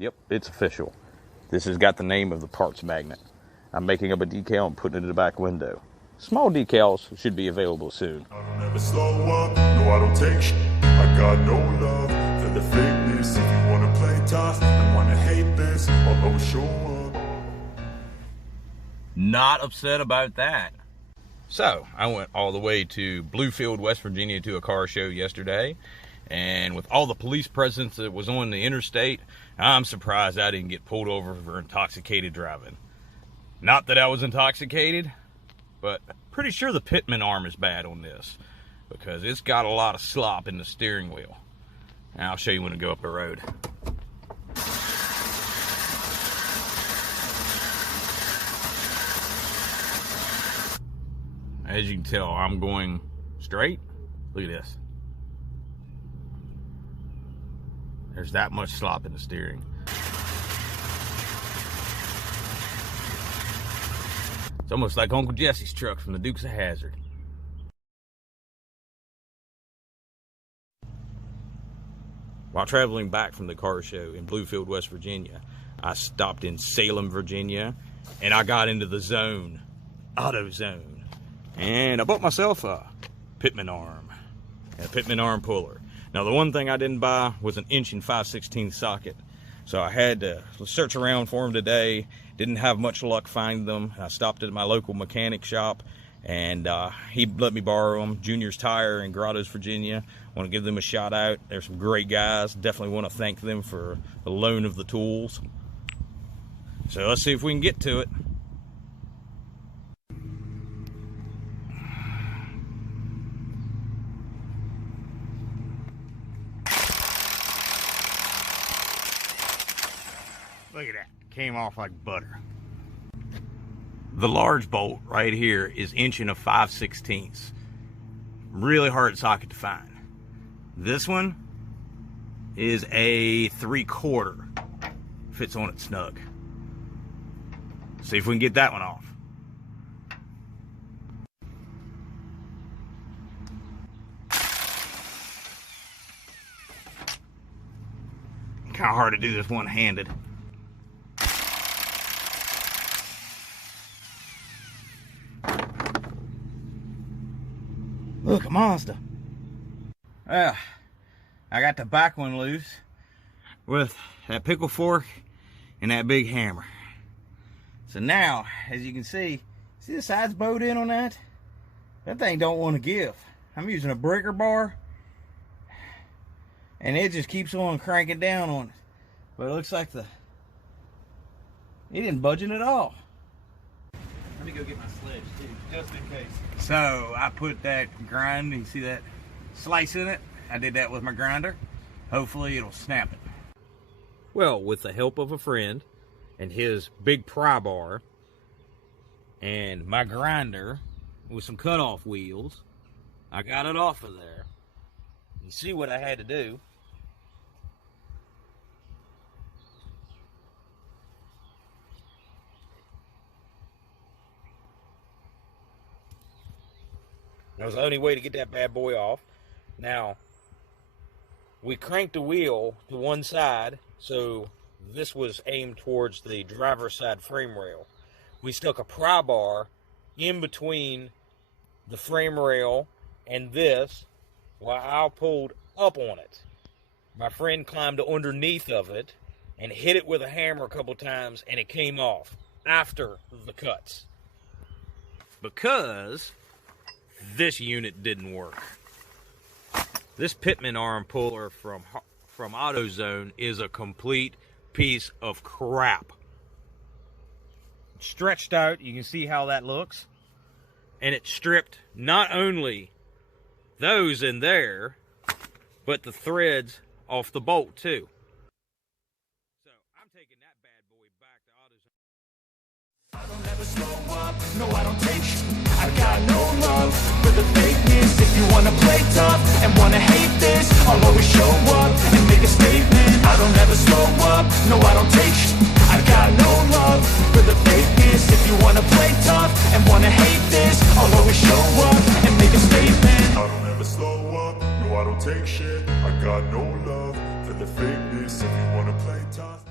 Yep, it's official. This has got the name of the parts magnet. I'm making up a decal and putting it in the back window. Small decals should be available soon. I don't ever slow up, no I don't take sh**. I got no love for the fakeness. If you wanna play tough and wanna hate this, I'll always show up. Not upset about that. So, I went all the way to Bluefield, West Virginia to a car show yesterday. And with all the police presence that was on the interstate, I'm surprised I didn't get pulled over for intoxicated driving. Not that I was intoxicated, but pretty sure the Pitman arm is bad on this because it's got a lot of slop in the steering wheel. Now I'll show you when to go up the road. As you can tell, I'm going straight. Look at this. There's that much slop in the steering. It's almost like Uncle Jesse's truck from the Dukes of Hazzard. While traveling back from the car show in Bluefield, West Virginia, I stopped in Salem, Virginia, and I got into the zone, Auto Zone. And I bought myself a Pitman arm, and a Pitman arm puller. Now, the one thing I didn't buy was an 1 5/16 socket. So I had to search around for them today. Didn't have much luck finding them. I stopped at my local mechanic shop, and he let me borrow them. Junior's Tire in Grottoes, Virginia. Want to give them a shout out. They're some great guys. Definitely want to thank them for the loan of the tools. So let's see if we can get to it. Look at that, came off like butter. The large bolt right here is 1 5/16. Really hard socket to find. This one is a 3/4. Fits on it snug. See if we can get that one off. Kind of hard to do this one-handed. Look, a monster. I got the back one loose with that pickle fork and that big hammer. So now, as you can see the sides bowed in on that? That thing don't want to give. I'm using a breaker bar, and it just keeps on cranking down on it. But it looks like it didn't budge it at all. Let me go get my sledge too, just in case. So I put that grind, you see that slice in it? I did that with my grinder. Hopefully it'll snap it. Well, with the help of a friend and his big pry bar and my grinder with some cutoff wheels, I got it off of there. You see what I had to do. That was the only way to get that bad boy off. Now, we cranked the wheel to one side, so this was aimed towards the driver's side frame rail. We stuck a pry bar in between the frame rail and this while I pulled up on it. My friend climbed underneath of it and hit it with a hammer a couple times, and it came off after the cuts. Because this unit didn't work. This Pitman arm puller from AutoZone is a complete piece of crap. Stretched out, you can see how that looks. And it stripped not only those in there, but the threads off the bolt too. So I'm taking that bad boy back to AutoZone. I don't ever slow up, no I don't take sh**. I got no love for the fakeness. If you wanna play tough and wanna hate this, I'll always show up and make a statement. I don't ever slow up, no I don't take sh**. I got no love for the fakeness. If you wanna play tough and wanna hate this, I'll always show up and make a statement. I don't ever slow up, no I don't take shit.